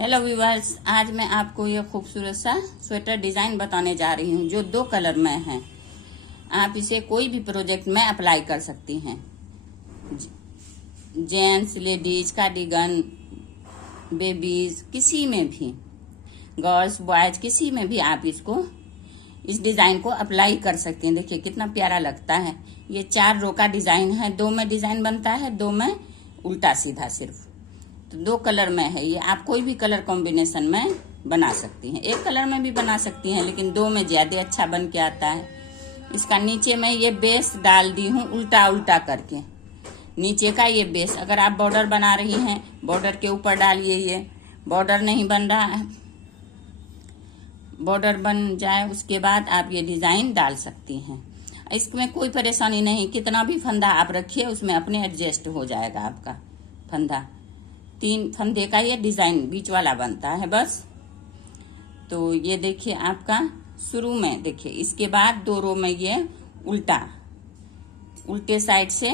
Hello viewers, आज मैं आपको ये खूबसूरत सा स्वेटर डिजाइन बताने जा रही हूँ जो 2 कलर में है। आप इसे कोई भी प्रोजेक्ट में अप्लाई कर सकती हैं। जेंट्स, लेडीज, कार्डिगन, बेबीज, किसी में भी, गर्ल्स, बॉयज, किसी में भी आप इस डिजाइन को अप्लाई कर सकते हैं। देखिए कितना प्यारा लगता है। ये 4 रो का डिजाइन है, 2 में डिजाइन बनता है, 2 में उल्टा सीधा सिर्फ। तो 2 कलर में है ये। आप कोई भी कलर कॉम्बिनेशन में बना सकती हैं। एक कलर में भी बना सकती हैं, लेकिन 2 में ज्यादा अच्छा बन के आता है। इसका नीचे में ये बेस डाल दी हूँ उल्टा उल्टा करके। नीचे का ये बेस, अगर आप बॉर्डर बना रही हैं, बॉर्डर के ऊपर डालिए। ये बॉर्डर नहीं बन रहा है, बॉर्डर बन जाए उसके बाद आप ये डिजाइन डाल सकती हैं। इसमें कोई परेशानी नहीं, कितना भी फंदा आप रखिए उसमें अपने एडजस्ट हो जाएगा आपका फंदा। 3 फंदे का ये डिजाइन बीच वाला बनता है बस। तो ये देखिए आपका शुरू में, देखिए इसके बाद 2 रो में ये उल्टे साइड से,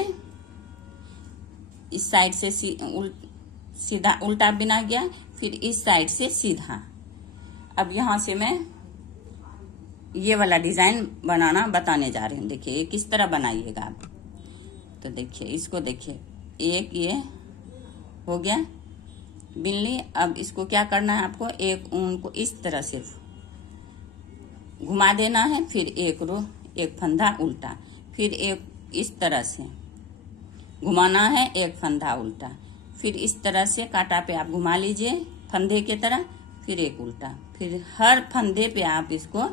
इस साइड से सीधा उल्टा बिना गया, फिर इस साइड से सीधा। अब यहां से मैं ये वाला डिजाइन बनाना बताने जा रही हूँ। देखिए ये किस तरह बनाइएगा आप। तो देखिए इसको, देखिए एक ये हो गया बिन ली। अब इसको क्या करना है आपको, एक ऊन को इस तरह सिर्फ घुमा देना है, फिर एक रो, एक फंदा उल्टा, फिर एक इस तरह से घुमाना है, एक फंदा उल्टा, फिर इस तरह से कांटा पे आप घुमा लीजिए फंदे के तरह, फिर एक उल्टा, फिर हर फंदे पे आप इसको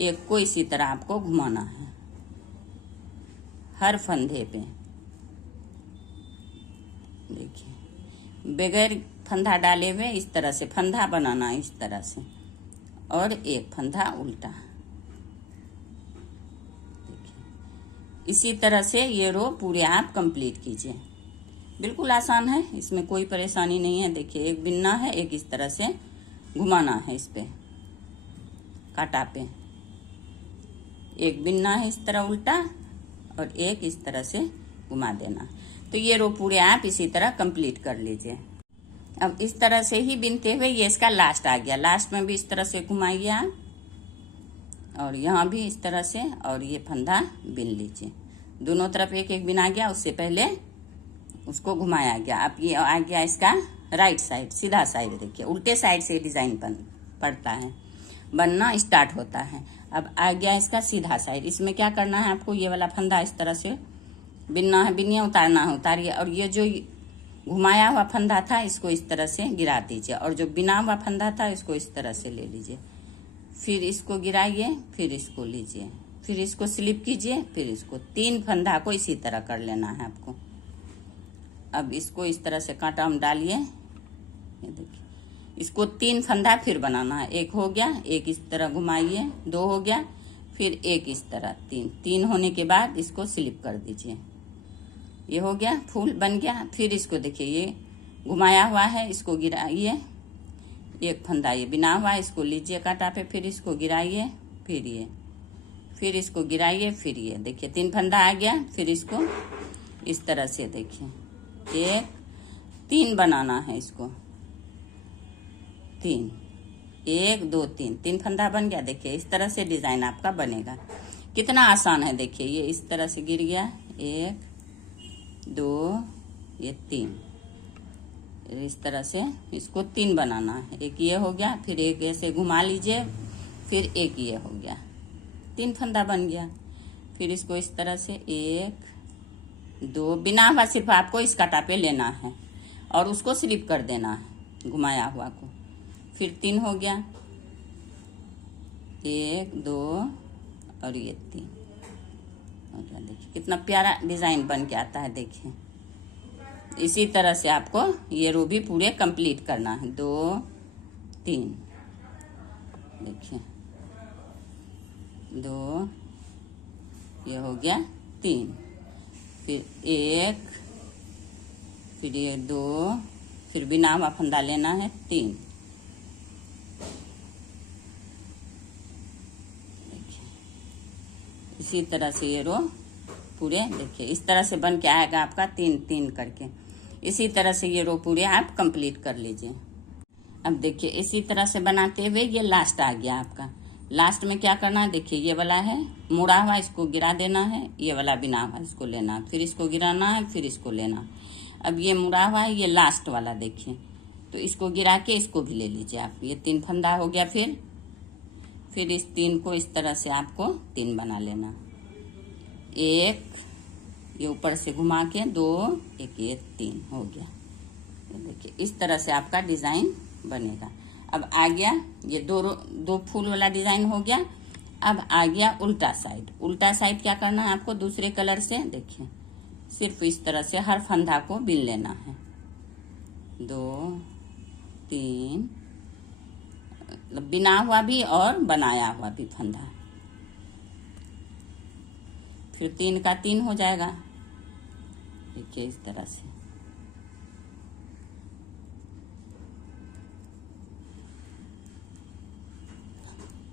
एक को इसी तरह आपको घुमाना है हर फंदे पे। देखिए बगैर फंदा डाले हुए इस तरह से फंदा बनाना है, इस तरह से, और एक फंदा उल्टा। देखिए इसी तरह से ये रो पूरे आप कंप्लीट कीजिए। बिल्कुल आसान है, इसमें कोई परेशानी नहीं है। देखिए एक बिनना है, एक इस तरह से घुमाना है, इस पे कांटा पे एक बिनना है इस तरह उल्टा, और एक इस तरह से घुमा देना। तो ये रो पूरे आप इसी तरह कंप्लीट कर लीजिए। अब इस तरह से ही बिनते हुए ये इसका लास्ट आ गया। लास्ट में भी इस तरह से घुमाइए आप, और यहाँ भी इस तरह से, और ये फंदा बिन लीजिए। दोनों तरफ एक एक बिना गया, उससे पहले उसको घुमाया गया। अब ये आ गया इसका राइट साइड, सीधा साइड। देखिए उल्टे साइड से डिजाइन पड़ता है, बनना स्टार्ट होता है। अब आ गया इसका सीधा साइड। इसमें क्या करना है आपको, ये वाला फंदा इस तरह से बिनना है, बिनिए, उतारना है, उतारिए, और ये जो घुमाया हुआ फंदा था इसको इस तरह से गिरा दीजिए, और जो बिना हुआ फंदा था इसको इस तरह से ले लीजिए, फिर इसको गिराइए, फिर इसको लीजिए, फिर इसको स्लिप कीजिए, फिर इसको 3 फंदा को इसी तरह कर लेना है आपको। अब इसको इस तरह से कांटा हम डालिए, ये देखिए इसको 3 फंदा फिर बनाना है। एक हो गया, एक इस तरह घुमाइए, 2 हो गया, फिर एक इस तरह, 3 होने के बाद इसको स्लिप कर दीजिए। ये हो गया, फूल बन गया। फिर इसको देखिए ये घुमाया हुआ है, इसको गिराइए, एक फंदा ये बिना हुआ, इसको लीजिए कांटा पे, फिर इसको गिराइए, फिर ये, फिर इसको गिराइए, फिर ये। देखिए 3 फंदा आ गया। फिर इसको इस तरह से देखिए 3 बनाना है इसको, 3, 1 2 3 फंदा बन गया। देखिए इस तरह से डिजाइन आपका बनेगा। कितना आसान है। देखिए ये इस तरह से गिर गया, 1 2 ये 3, इस तरह से इसको 3 बनाना है। एक ये हो गया, फिर एक ऐसे घुमा लीजिए, फिर एक ये हो गया, 3 फंदा बन गया। फिर इसको इस तरह से 1 2 बिना हुआ सिर्फ आपको इस कांटा पे लेना है, और उसको स्लिप कर देना है घुमाया हुआ को। फिर 3 हो गया, 1 2 और ये 3 हो गया। देखिए कितना प्यारा डिजाइन बन के आता है। देखिए इसी तरह से आपको ये रो भी पूरे कंप्लीट करना है। 2 3, देखिए 2, ये हो गया 3, फिर 1, फिर ये 2, फिर बिना हुआ फंदा लेना है 3। इसी तरह से ये रो पूरे, देखिए इस तरह से बन के आएगा आपका 3 3 करके। इसी तरह से ये रो पूरे आप कंप्लीट कर लीजिए। अब देखिए इसी तरह से बनाते हुए ये लास्ट आ गया आपका। लास्ट में क्या करना है, देखिए ये वाला है मुड़ा हुआ, इसको गिरा देना है, ये वाला बिना हुआ इसको लेना, फिर इसको गिराना है, फिर इसको लेना। अब ये मुड़ा हुआ है, ये लास्ट वाला देखिए, तो इसको गिरा के इसको भी ले लीजिए आप। ये 3 फंदा हो गया। फिर इस 3 को इस तरह से आपको 3 बना लेना। 1 ये ऊपर से घुमा के 2, 1 ये 3 हो गया। देखिए इस तरह से आपका डिजाइन बनेगा। अब आ गया ये दो फूल वाला डिजाइन हो गया। अब आ गया उल्टा साइड। उल्टा साइड क्या करना है आपको, दूसरे कलर से देखिए सिर्फ इस तरह से हर फंदा को बिन लेना है। 2 3 मतलब बिना हुआ भी और बनाया हुआ भी फंदा, फिर 3 का 3 हो जाएगा। देखिए इस तरह से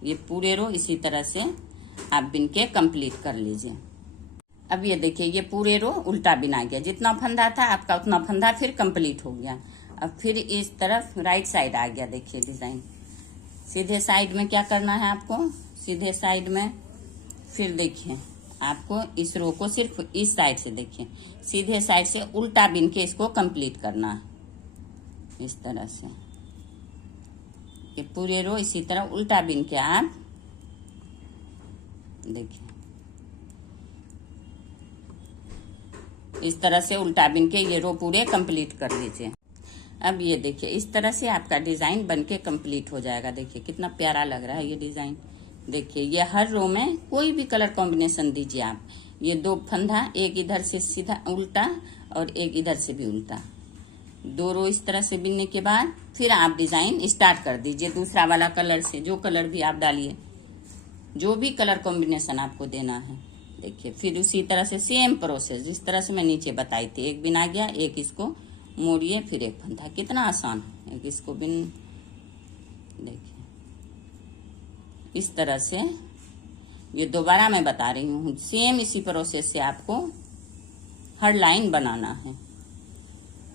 ये पूरे रो इसी तरह से आप बिन के कंप्लीट कर लीजिए। अब ये देखिए ये पूरे रो उल्टा बिना गया, जितना फंदा था आपका उतना फंदा फिर कंप्लीट हो गया। अब फिर इस तरफ राइट साइड आ गया। देखिए डिजाइन सीधे साइड में क्या करना है आपको, सीधे साइड में फिर देखिए आपको इस रो को सिर्फ इस साइड से देखिए सीधे साइड से उल्टा बिन के इसको कंप्लीट करना है। इस तरह से ये पूरे रो इसी तरह उल्टा बिन के आप देखिए इस तरह से उल्टा बिन के ये रो पूरे कंप्लीट कर लीजिए। अब ये देखिए इस तरह से आपका डिजाइन बन के कंप्लीट हो जाएगा। देखिए कितना प्यारा लग रहा है ये डिजाइन। देखिए ये हर रो में कोई भी कलर कॉम्बिनेशन दीजिए आप। ये 2 फंदा, एक इधर से सीधा उल्टा और एक इधर से भी उल्टा, 2 रो इस तरह से बिनने के बाद फिर आप डिजाइन स्टार्ट कर दीजिए दूसरा वाला कलर से। जो कलर भी आप डालिए, जो भी कलर कॉम्बिनेशन आपको देना है। देखिए फिर उसी तरह से सेम प्रोसेस जिस तरह से मैं नीचे बताई थी। एक बिना गया, एक इसको मोड़िए, फिर एक फंदा। कितना आसान है। एक इसको बिन, देखिए इस तरह से ये दोबारा मैं बता रही हूँ, सेम इसी प्रोसेस से आपको हर लाइन बनाना है।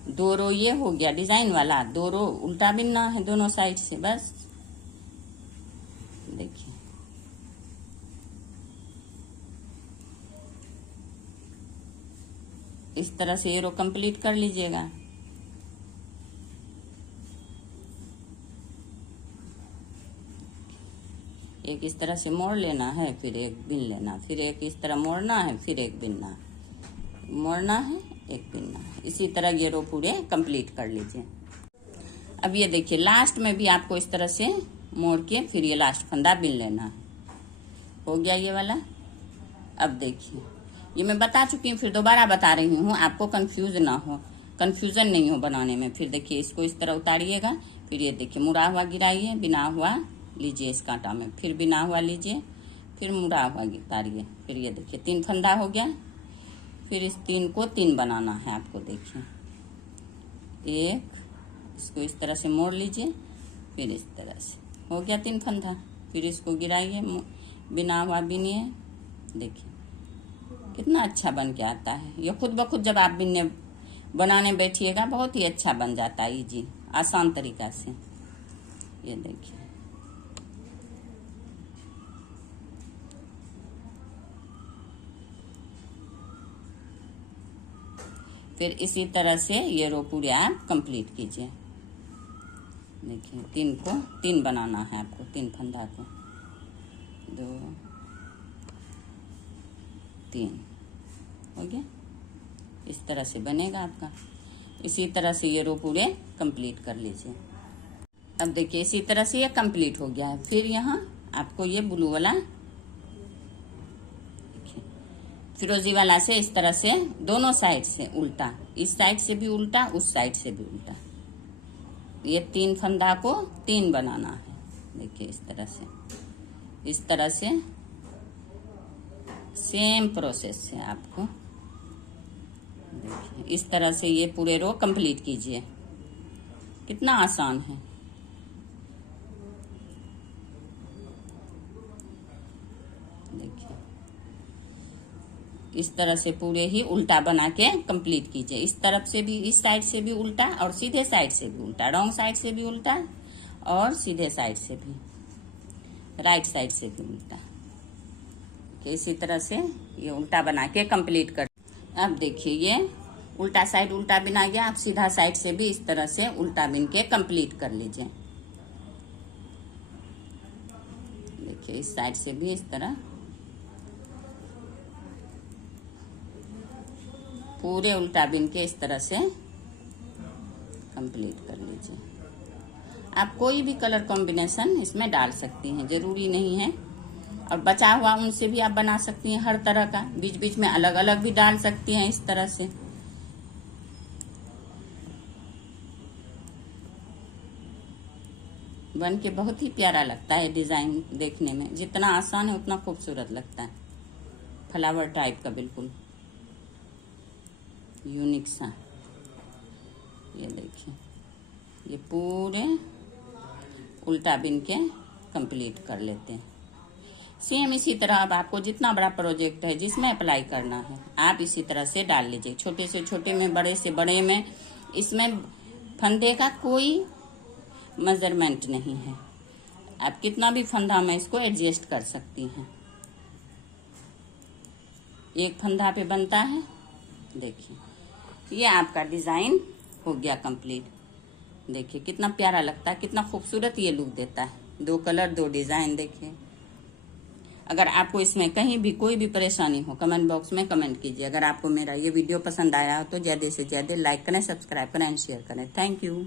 2 रो ये हो गया डिजाइन वाला, 2 रो उल्टा बिनना है दोनों साइड से बस। देखिए इस तरह से ये रो कंप्लीट कर लीजिएगा। एक इस तरह से मोड़ लेना है, फिर एक बिन लेना, फिर एक इस तरह मोड़ना है, फिर एक बिनना, मोड़ना है, एक बिनना है। इसी तरह ये रो पूरे कंप्लीट कर लीजिए। अब ये देखिए लास्ट में भी आपको इस तरह से मोड़ के फिर ये लास्ट फंदा बिन लेना है। हो गया ये वाला। अब देखिए ये मैं बता चुकी हूँ, फिर दोबारा बता रही हूँ, आपको कंफ्यूजन नहीं हो बनाने में। फिर देखिए इसको इस तरह उतारिएगा, फिर ये देखिए मुड़ा हुआ गिराइए, बिना हुआ लीजिए इस कांटा में, फिर बिना हुआ लीजिए, फिर मुड़ा हुआ उतारिए। फिर ये देखिए 3 फंदा हो गया। फिर इस 3 को 3 बनाना है आपको। देखिए एक, इसको इस तरह से मोड़ लीजिए, फिर इस तरह से हो गया 3 फंदा। फिर इसको गिराइए, बिना हुआ बिनिए। देखिए कितना अच्छा बन के आता है। ये खुद ब खुद जब आप बनाने बैठिएगा बहुत ही अच्छा बन जाता है, इजी आसान तरीका से। ये देखिए फिर इसी तरह से ये रो पूरे आप कंप्लीट कीजिए। देखिए 3 को 3 बनाना है आपको, 3 फंदा को, 2 3 हो गया। इस तरह से बनेगा आपका। इसी तरह से ये रो पूरे कंप्लीट कर लीजिए। अब देखिए इसी तरह से ये कंप्लीट हो गया है। फिर यहाँ आपको ये ब्लू वाला फिरोजी वाला से इस तरह से दोनों साइड से उल्टा, इस साइड से भी उल्टा, उस साइड से भी उल्टा, ये 3 फंदा को 3 बनाना है। देखिए इस तरह से सेम प्रोसेस से आपको देखिए इस तरह से ये पूरे रो कंप्लीट कीजिए। कितना आसान है। देखिए इस तरह से पूरे ही उल्टा बना के कंप्लीट कीजिए। इस तरफ से भी, इस साइड से भी उल्टा और सीधे साइड से भी उल्टा, रॉन्ग साइड से भी उल्टा और सीधे साइड से भी, राइट साइड से भी उल्टा। इसी तरह से ये उल्टा बना के कंप्लीट कर। अब देखिए ये उल्टा साइड उल्टा बिन आ गया। आप सीधा साइड से भी इस तरह से उल्टा बिन के कंप्लीट कर लीजिए। देखिए इस साइड से भी इस तरह पूरे उल्टा बिन के इस तरह से कंप्लीट कर लीजिए। आप कोई भी कलर कॉम्बिनेशन इसमें डाल सकती हैं, जरूरी नहीं है। और बचा हुआ उनसे भी आप बना सकती हैं हर तरह का, बीच बीच में अलग अलग भी डाल सकती हैं इस तरह से। बन के बहुत ही प्यारा लगता है डिजाइन, देखने में जितना आसान है उतना खूबसूरत लगता है। फ्लावर टाइप का बिल्कुल यूनिक सा। ये देखिए ये पूरे उल्टा बिन के कंप्लीट कर लेते हैं। सेम इसी तरह अब आपको जितना बड़ा प्रोजेक्ट है जिसमें अप्लाई करना है आप इसी तरह से डाल लीजिए। छोटे से छोटे में, बड़े से बड़े में। इसमें फंदे का कोई मेजरमेंट नहीं है, आप कितना भी फंदा में इसको एडजस्ट कर सकती हैं। एक फंदा पे बनता है। देखिए ये आपका डिजाइन हो गया कंप्लीट। देखिए कितना प्यारा लगता है, कितना खूबसूरत ये लुक देता है। 2 कलर 2 डिजाइन। देखिए अगर आपको इसमें कहीं भी कोई भी परेशानी हो कमेंट बॉक्स में कमेंट कीजिए। अगर आपको मेरा ये वीडियो पसंद आया हो तो ज्यादा से ज्यादा लाइक करें, सब्सक्राइब करें एंड शेयर करें। Thank you.